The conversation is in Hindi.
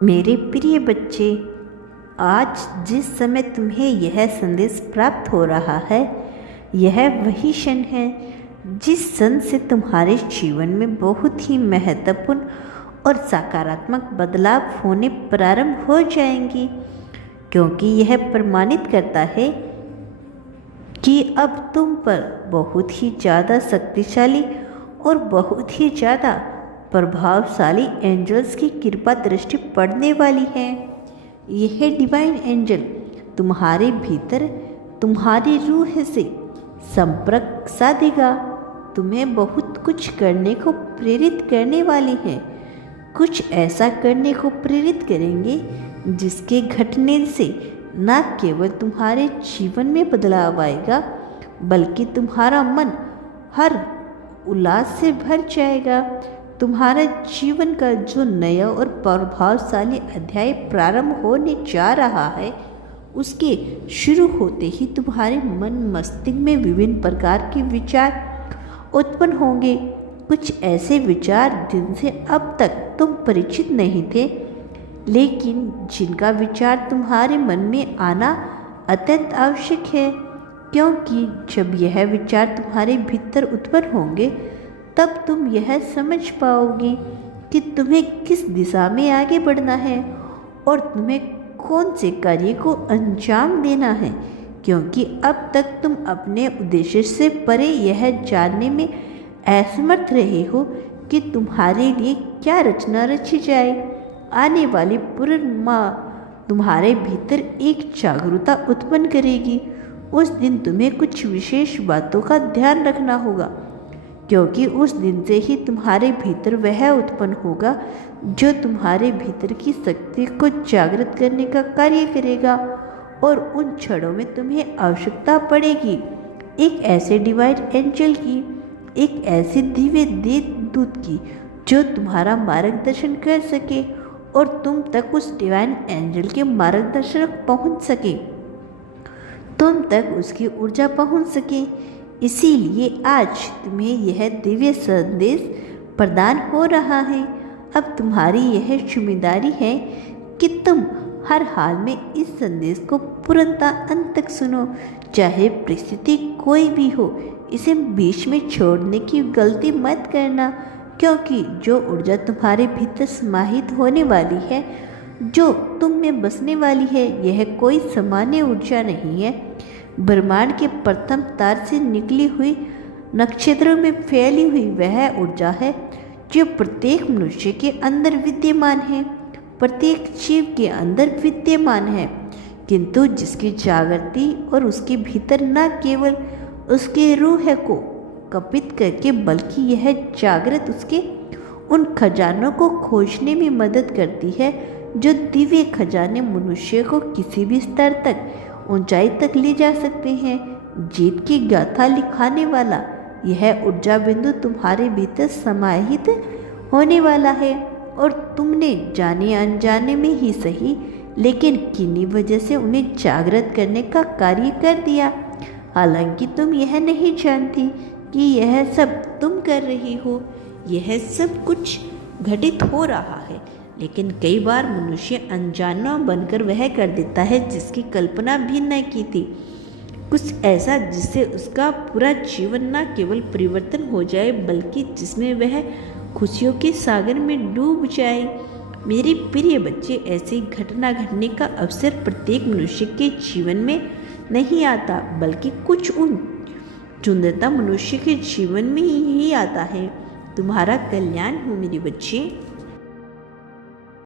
मेरे प्रिय बच्चे, आज जिस समय तुम्हें यह संदेश प्राप्त हो रहा है, यह वही क्षण है जिस क्षण से तुम्हारे जीवन में बहुत ही महत्वपूर्ण और सकारात्मक बदलाव होने प्रारंभ हो जाएंगी, क्योंकि यह प्रमाणित करता है कि अब तुम पर बहुत ही ज़्यादा शक्तिशाली और बहुत ही ज़्यादा प्रभावशाली एंजल्स की कृपा दृष्टि पड़ने वाली है। यह डिवाइन एंजल तुम्हारे भीतर तुम्हारी रूह से संपर्क साधेगा, तुम्हें बहुत कुछ करने को प्रेरित करने वाली है। कुछ ऐसा करने को प्रेरित करेंगे जिसके घटने से न केवल तुम्हारे जीवन में बदलाव आएगा, बल्कि तुम्हारा मन हर उल्लास से भर जाएगा। तुम्हारा जीवन का जो नया और प्रभावशाली अध्याय प्रारंभ होने जा रहा है, उसके शुरू होते ही तुम्हारे मन मस्तिष्क में विभिन्न प्रकार के विचार उत्पन्न होंगे। कुछ ऐसे विचार जिनसे अब तक तुम परिचित नहीं थे, लेकिन जिनका विचार तुम्हारे मन में आना अत्यंत आवश्यक है, क्योंकि जब यह विचार तुम्हारे भीतर उत्पन्न होंगे तब तुम यह समझ पाओगे कि तुम्हें किस दिशा में आगे बढ़ना है और तुम्हें कौन से कार्य को अंजाम देना है, क्योंकि अब तक तुम अपने उद्देश्य से परे यह जानने में असमर्थ रहे हो कि तुम्हारे लिए क्या रचना रची जाए। आने वाली पूर्णिमा तुम्हारे भीतर एक जागरूकता उत्पन्न करेगी। उस दिन तुम्हें कुछ विशेष बातों का ध्यान रखना होगा, क्योंकि उस दिन से ही तुम्हारे भीतर वह उत्पन्न होगा जो तुम्हारे भीतर की शक्ति को जागृत करने का कार्य करेगा, और उन क्षणों में तुम्हें आवश्यकता पड़ेगी एक ऐसे डिवाइन एंजल की, एक ऐसे दिव्य देवदूत की जो तुम्हारा मार्गदर्शन कर सके और तुम तक उस डिवाइन एंजल के मार्गदर्शन पहुंच सके, तुम तक उसकी ऊर्जा पहुंच सके। इसीलिए आज तुम्हें यह दिव्य संदेश प्रदान हो रहा है। अब तुम्हारी यह जिम्मेदारी है कि तुम हर हाल में इस संदेश को पूर्णतः अंत तक सुनो, चाहे परिस्थिति कोई भी हो। इसे बीच में छोड़ने की गलती मत करना, क्योंकि जो ऊर्जा तुम्हारे भीतर समाहित होने वाली है, जो तुम में बसने वाली है, यह कोई सामान्य ऊर्जा नहीं है। ब्रह्मांड के प्रथम तार से निकली हुई नक्षत्रों में फैली हुई वह ऊर्जा है जो प्रत्येक मनुष्य के अंदर विद्यमान है, प्रत्येक जीव के अंदर विद्यमान है, किंतु जिसकी जागृति और उसके भीतर न केवल उसके रूह को कपित करके, बल्कि यह जागृत उसके उन खजानों को खोजने में मदद करती है जो दिव्य खजाने मनुष्य को किसी भी स्तर तक, ऊंचाई तक ले जा सकते हैं। जीत की गाथा लिखाने वाला यह ऊर्जा बिंदु तुम्हारे भीतर समाहित होने वाला है, और तुमने जाने अनजाने में ही सही, लेकिन किन्हीं वजह से उन्हें जागृत करने का कार्य कर दिया। हालांकि तुम यह नहीं जानती कि यह सब तुम कर रही हो, यह सब कुछ घटित हो रहा है, लेकिन कई बार मनुष्य अनजाना बनकर वह कर देता है जिसकी कल्पना भी न की थी, कुछ ऐसा जिससे उसका पूरा जीवन न केवल परिवर्तन हो जाए, बल्कि जिसमें वह खुशियों के सागर में डूब जाए। मेरे प्रिय बच्चे, ऐसी घटना घटने का अवसर प्रत्येक मनुष्य के जीवन में नहीं आता, बल्कि कुछ उन चुनिंदा मनुष्य के जीवन में ही आता है। तुम्हारा कल्याण हो मेरे बच्चे।